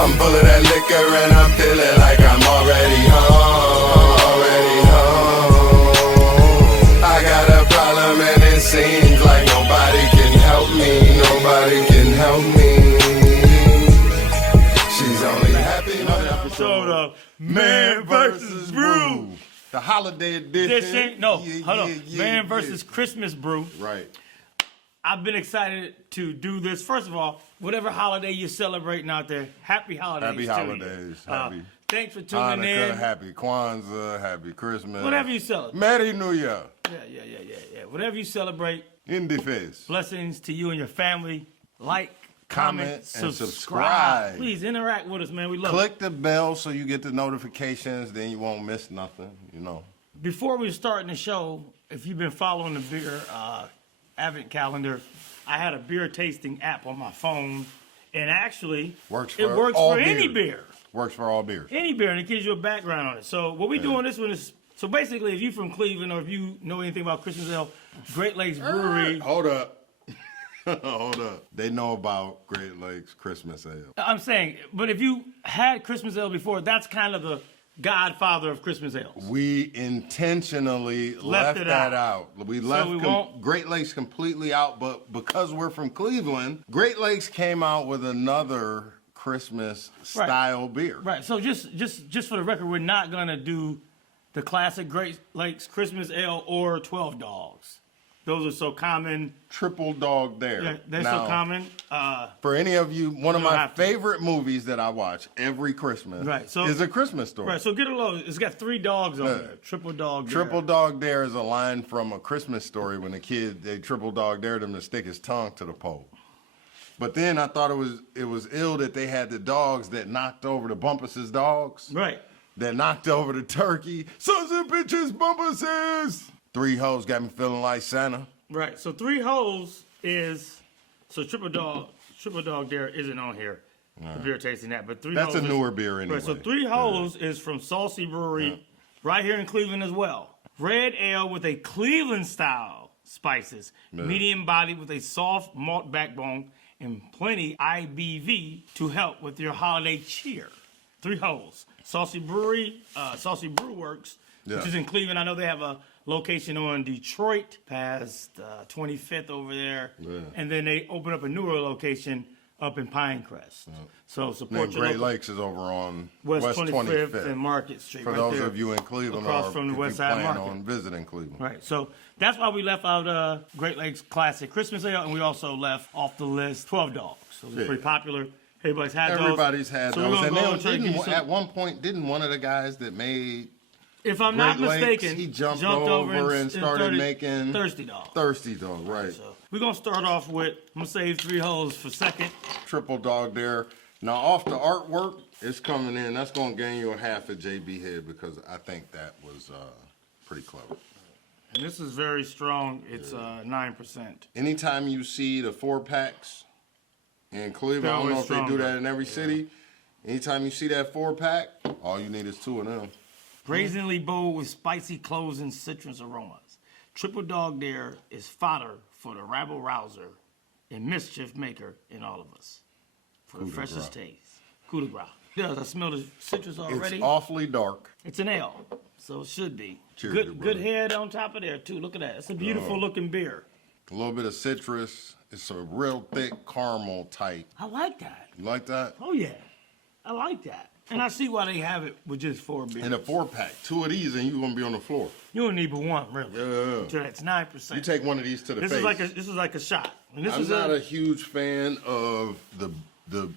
I'm full of that liquor and I'm feeling like I'm already home. Already home. I got a problem and it seems like nobody can help me. Nobody can help me. She's only happy. Another episode of Man vs. Brew. The holiday edition. Man versus Christmas Brew. Right. I've been excited to do this. First of all, whatever holiday you're celebrating out there, happy holidays. Happy to holidays. You. Happy Thanks for tuning Hanukkah, in. happy Kwanzaa, happy Christmas. Whatever you celebrate. Merry New Year. Yeah. Whatever you celebrate. In the face. Blessings to you and your family. Like, Comment, comment, and subscribe. Please interact with us, man. We love it. Click the bell so you get the notifications. Then you won't miss nothing, you know. Before we start the show, if you've been following the beer advent calendar, I had a beer tasting app on my phone, and actually, it works for any beer. Works for all beers. Any beer, and it gives you a background on it. So what we do on this one is, so basically, if you're from Cleveland or if you know anything about Christmas Ale, Great Lakes Brewery. Hold up. Hold up. They know about Great Lakes Christmas Ale. I'm saying, but if you had Christmas Ale before, that's kind of the godfather of Christmas ales. We intentionally left that out. We left Great Lakes completely out, but because we're from Cleveland, Great Lakes came out with another Christmas style beer. Right. So just for the record, we're not gonna do the classic Great Lakes Christmas Ale or 12 Dogs. Those are so common. Triple Dog Dare. Yeah, they're so common. For any of you, one of my favorite movies that I watch every Christmas is A Christmas Story. Right, so get a load. It's got 3 dogs on there. Triple Dog Dare. Triple Dog Dare is a line from A Christmas Story when they triple dog dared him to stick his tongue to the pole. But then I thought it was ill that they had the dogs that knocked over the Bumpus's dogs. Right. That knocked over the turkey. Sons of bitches, Bumpuses! 3 hoes got me feeling like Santa. Right. So 3 hoes is Triple Dog Dare isn't on here. The beer tasting that, but 3 hoes. That's a newer beer anyway. Right. So 3 hoes is from Saucy Brewery, right here in Cleveland as well. Red ale with a Cleveland style spices, medium body with a soft malt backbone, and plenty IBV to help with your holiday cheer. 3 hoes. Saucy Brewery, Saucy Brew Works, which is in Cleveland. I know they have a location on Detroit, past 25th over there. Yeah. And then they open up a newer location up in Pinecrest. Yeah. So support your Great Lakes is over on West 25th and Market Street. For those of you in Cleveland across from the West Side Market. On visiting Cleveland. Right. So that's why we left out Great Lakes Classic Christmas Ale, and we also left off the list 12 Dogs. So it's pretty popular. Everybody's had those. Everybody's had those. And at one point, didn't one of the guys that made If I'm not mistaken, he jumped over and started making Thirsty Dog. Thirsty Dog, right. So we're going to start off with, I'm going to save 3 hoes for second. Triple Dog Dare. Now, off the artwork, it's coming in. That's going to gain you a half a JB head because I think that was pretty clever. And this is very strong. It's 9%. Anytime you see the 4-packs in Cleveland, I don't know if they do that in every city. Anytime you see that 4-pack, all you need is 2 of them. Brazenly bold with spicy cloves and citrus aromas. Triple Dog Dare is fodder for the rabble rouser and mischief maker in all of us. For the freshest taste. Coup de grace. Yes, I smell the citrus already. It's awfully dark. It's an ale, so it should be. Cheers, good head on top of there, too. Look at that. It's a beautiful looking beer. A little bit of citrus. It's a real thick caramel type. I like that. You like that? Oh, yeah. I like that. And I see why they have it with just 4 beers. In a 4-pack, 2 of these and you're going to be on the floor. You don't need but 1, really. Yeah. So that's 9%. You take one of these to the face. This is like a shot. And I'm not a huge fan of the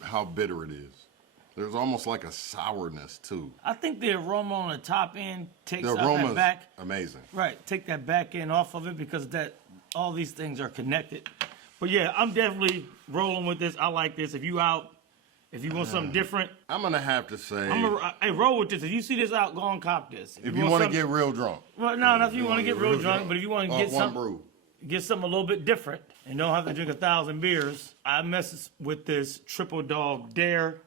how bitter it is. There's almost like a sourness, too. I think the aroma on the top end takes out that back. Amazing. Right. Take that back end off of it because all these things are connected. But, yeah, I'm definitely rolling with this. I like this. If you want something different, I'm going to have to say. Hey, roll with this. If you see this out, go and cop this. If you want to get real drunk. Well, no, not if you want to get real drunk, but if you want to get something. Get something a little bit different and don't have to drink 1,000 beers, I mess with this Triple Dog Dare.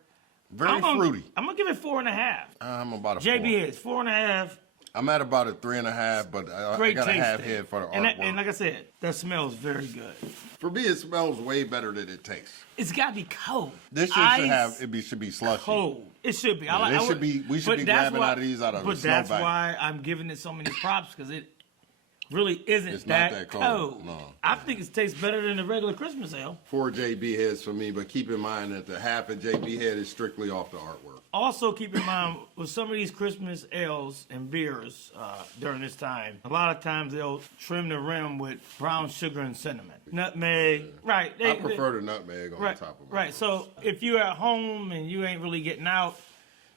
Very fruity. I'm going to give it 4.5. I'm about a 4. JB is 4.5. I'm at about a 3.5, but I got a half head for the artwork. And like I said, that smells very good. For me, it smells way better than it tastes. It's got to be cold. This should be slushy. Cold. It should be. We should be grabbing out of these out of the snow But that's bag. why I'm giving it so many props, because it really isn't that cold. No. I think it tastes better than the regular Christmas ale. 4 JB heads for me, but keep in mind that the half of JB head is strictly off the artwork. Also, keep in mind, with some of these Christmas ales and beers during this time, a lot of times they'll trim the rim with brown sugar and cinnamon. Nutmeg, right. I prefer the nutmeg on top of it. Right, so if you're at home and you ain't really getting out,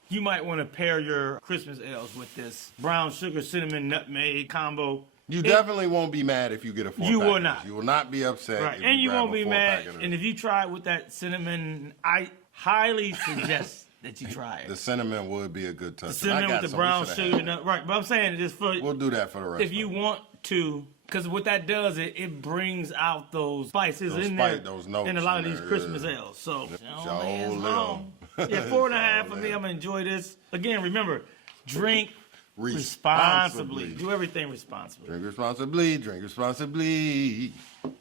you might want to pair your Christmas ales with this brown sugar, cinnamon, nutmeg combo. You definitely won't be mad if you get a 4-pack. You will not. You will not be upset. Right, if and you grab won't a be 4-pack mad. of And if you try it with that cinnamon, I highly suggest that you try it. The cinnamon would be a good touch. The cinnamon with the brown sugar, right? But I'm saying just for we'll do that for the rest. If you want to, because what that does, it brings out those spices in there, those notes in a lot of in these there, Christmas ales. So, Show home. Yeah, 4.5 for me. I'm gonna enjoy this. Again, remember, drink responsibly. Do everything responsibly. Drink responsibly. Drink responsibly.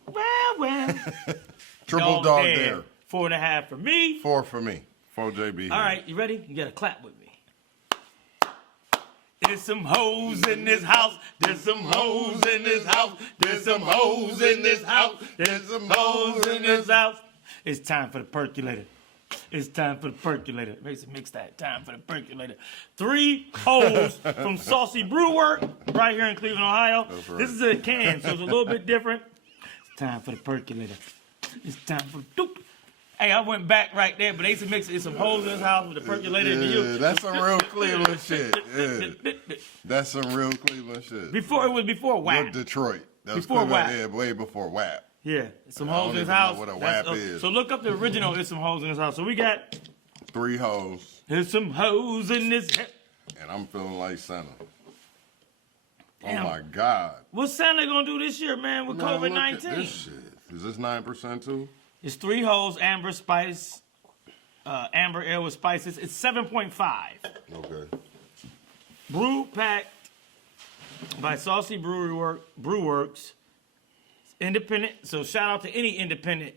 Well. Triple dog there. 4.5 for me. 4 for me. 4 JB. All right, you ready? You gotta clap with me. There's some hoes in this house. There's some hoes in this house. There's some hoes in this house. There's some hoes in this house. It's time for the percolator. It's time for the percolator. Mix that. Time for the percolator. 3 hoes from Saucy Brewer right here in Cleveland, Ohio. Right. This is a can, so it's a little bit different. It's time for the percolator. It's time for the doop. Hey, I went back right there, but they used to mix it. It's some hoes in this house with the percolator. Yeah, that's some real Cleveland shit. Yeah. That's some real Cleveland shit. It was before WAP. You're Detroit. That was Before WAP. Yeah, way before WAP. Yeah, some I hoes don't in his even house. know what a WAP is. So look up the original. It's some hoes in his house. So we got 3 hoes. There's some hoes in this. And I'm feeling like Santa. Damn. Oh my God. What's Santa gonna do this year, man, with Man, look COVID-19? at this shit. Is this 9% too? It's 3 hoes, amber spice, amber ale with spices. It's 7.5. Okay. Brew packed by Saucy Brewworks. Independent. So shout out to any independent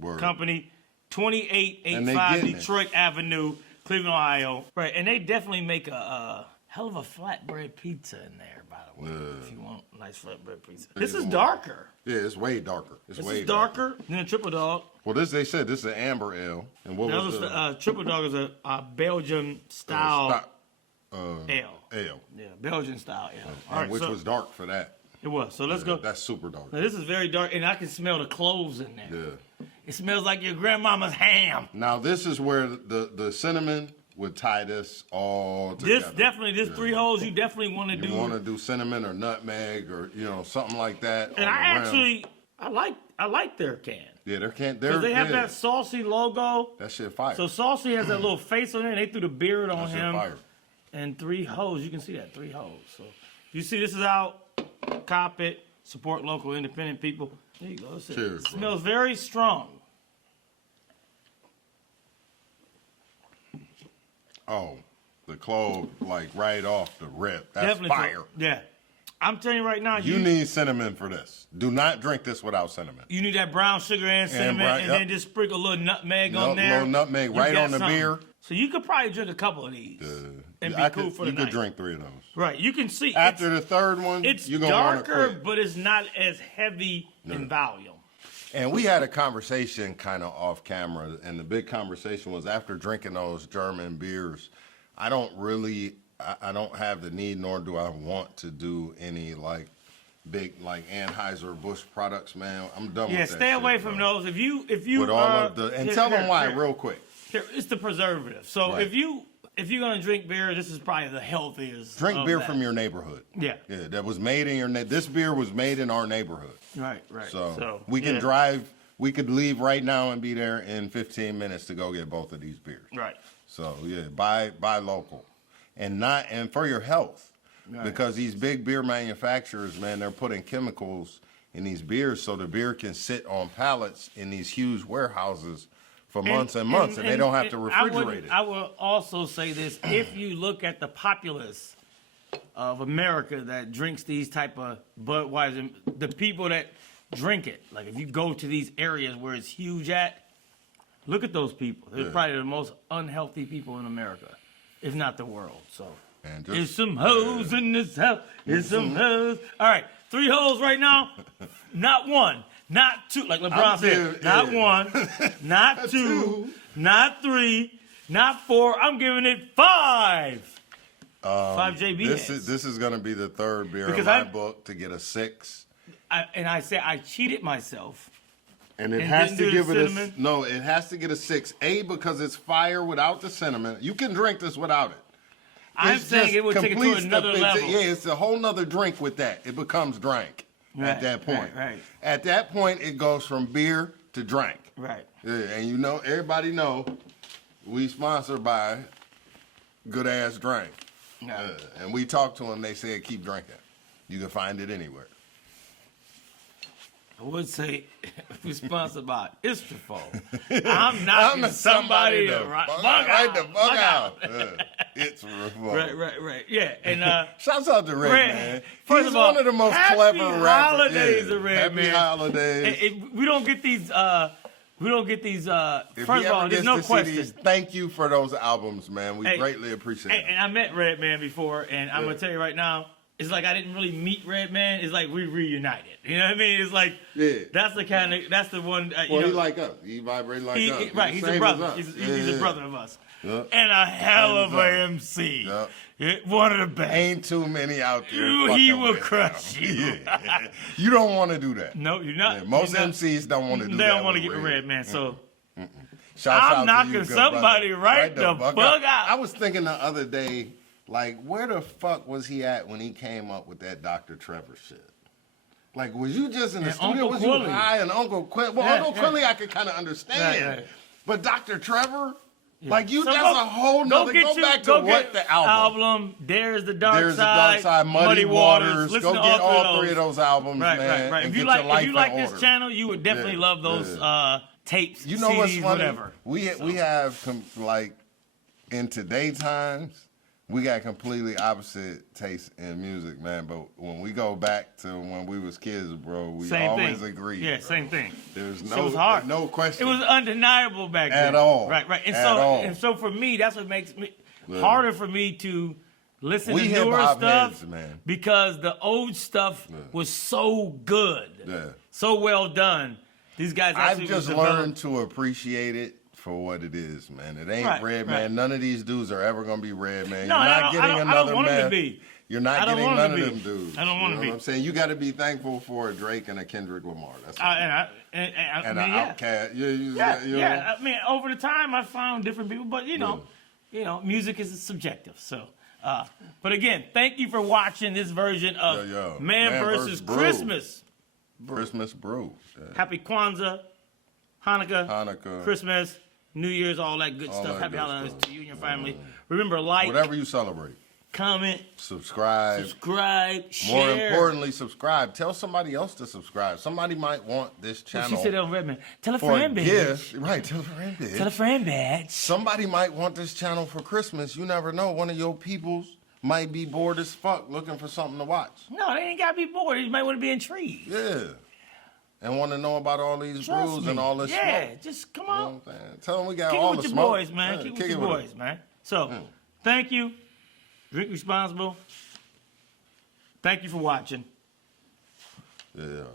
company. 2885 Detroit Avenue, Cleveland, Ohio. Right, and they definitely make a hell of a flatbread pizza in there, by the way. If you want a nice flatbread pizza. This is darker. Yeah, it's way darker. It's way darker than a triple dog. Well, they said this is an amber ale. And what was the triple dog is a Belgian style ale. Yeah, Belgian style ale. All right, which was dark for that. It was. So let's go. That's super dark. Now, this is very dark, and I can smell the cloves in there. Yeah. It smells like your grandmama's ham. Now, this is where the cinnamon would tie this all together. This 3 holes, you definitely want to do. You want to do cinnamon or nutmeg or, something like that. And I like their can. Yeah, their can. Because they have that Saucy logo. That shit fire. So Saucy has that little face on there, and they threw the beard on him. Fire. And 3 hoes. You can see that, 3 hoes. So you see this is out. Cop it. Support local independent people. There you go. Cheers, it smells very strong. Oh, the clove, like right off the rip. That's Definitely fire. Yeah. I'm telling you right now. You need cinnamon for this. Do not drink this without cinnamon. You need that brown sugar and cinnamon, and then just sprinkle a little nutmeg on there. A little nutmeg right on the beer. So you could probably drink a couple of these and be cool for the night. You could drink 3 of those. Right. You can see. After the third one, you're going to want to quit. But it's not as heavy in volume. And we had a conversation kind of off camera, and the big conversation was after drinking those German beers, I don't have the need, nor do I want to do any big Anheuser-Busch products, man. I'm done with that. Yeah, stay away from those. If you with all of the and tell them why real quick. Here, it's the preservative. So if you're gonna drink beer, this is probably the healthiest. Drink beer from your neighborhood. Yeah, that was made in your this beer was made in our neighborhood. Right. So we can drive. We could leave right now and be there in 15 minutes to go get both of these beers. Right. So buy local, and for your health, because these big beer manufacturers, man, they're putting chemicals in these beers so the beer can sit on pallets in these huge warehouses for months and months, and they don't have to refrigerate it. I will also say this: if you look at the populace of America that drinks these type of Budweiser, the people that drink it. Like if you go to these areas where it's huge at, look at those people. They're probably the most unhealthy people in America, if not the world. So there's some hoes in this house. There's some hoes. All right, 3 hoes right now. Not 1, not 2. Like LeBron said, not 1, not 2, not 3, not 4. I'm giving it 5. 5 JB. This is going to be the 3rd beer in my book to get a 6. I said I cheated myself. And it has to give it it has to get a 6. Because it's fire without the cinnamon. You can drink this without it. I'm saying it would take it to another level. Yeah, it's a whole nother drink with that. It becomes drink at that point. Right. At that point, it goes from beer to drink. Right. Yeah, and everybody know we sponsored by Good Ass Drink. No. And we talked to them. They said keep drinking. You can find it anywhere. I would say we're sponsored by Istrafol. I'm knocking somebody to right the fuck out. It's Rafol. Right. Yeah, and shouts out to Red Man. First He's of all, one of the most happy clever rappers. Holidays, the Red happy Man. Happy holidays. We don't get these. We don't get these. If first of all, there's no question. These, thank you for those albums, man. We greatly appreciate it. And I met Red Man before, and I'm gonna tell you right now. It's like I didn't really meet Red Man. It's like we reunited. You know what I mean? It's like that's the kind of the one. He like us. He vibrates like us. Right. He's a brother. He's a brother of us. Yep. And a hell of a MC. Yep. One of the best. Ain't too many out there. He will crush you. You don't want to do that. No, you're not. Most MCs don't want to do that. They don't want to get with Red Man. So I'm knocking somebody right the fuck out. I was thinking the other day. Like, where the fuck was he at when he came up with that Dr. Trevor shit? Like, was you just in the studio? Was you high and Uncle Quilly? Well, Uncle Quilly I could kind of understand. Right. But Dr. Trevor? Yeah. Like, that's a whole nother... Go back to the album. There's the Dark Side, Muddy Waters. Go get all 3 of those albums, man. Right. If you like this channel, you would definitely love those tapes, you know CDs, what's funny? whatever. We have, like, in today's times... We got completely opposite taste in music, man. But when we go back to when we was kids, bro, we always agreed. Yeah, bro. Same thing. There's no question. It was undeniable back then. At all. Right. And so for me, that's what makes me harder for me to listen to newer stuff, man. Because the old stuff was so good, so well done. These guys actually I've just learned to appreciate it. For what it is, man. It ain't Red Man. None of these dudes are ever gonna be Red Man. You're not getting another man. You're not getting none of them dudes. I don't want to be. What I'm saying? You got to be thankful for a Drake and a Kendrick Lamar. That's and an Outkast. Yeah. I mean, over the time, I found different people, but you know, music is subjective. So, but again, thank you for watching this version of Man versus Christmas. Christmas Brew. Happy Kwanzaa, Hanukkah, Christmas. New Year's, all that good stuff. Happy holidays to you and your family. Remember, whatever you celebrate. Comment. Subscribe. Share. More importantly, subscribe. Tell somebody else to subscribe. Somebody might want this channel. She said on Redman. Tell a friend, bitch. Right, tell a friend, bitch. Tell a friend, bitch. Somebody might want this channel for Christmas. You never know. One of your peoples might be bored as fuck looking for something to watch. No, they ain't got to be bored. They might want to be intrigued. Yeah. And want to know about all these brews and all this smoke. Just come on. You know what I'm saying? Tell them we got all the smoke. Kick it with your boys, man. Kick it with your boys, man. So, thank you. Drink responsible. Thank you for watching. Yeah.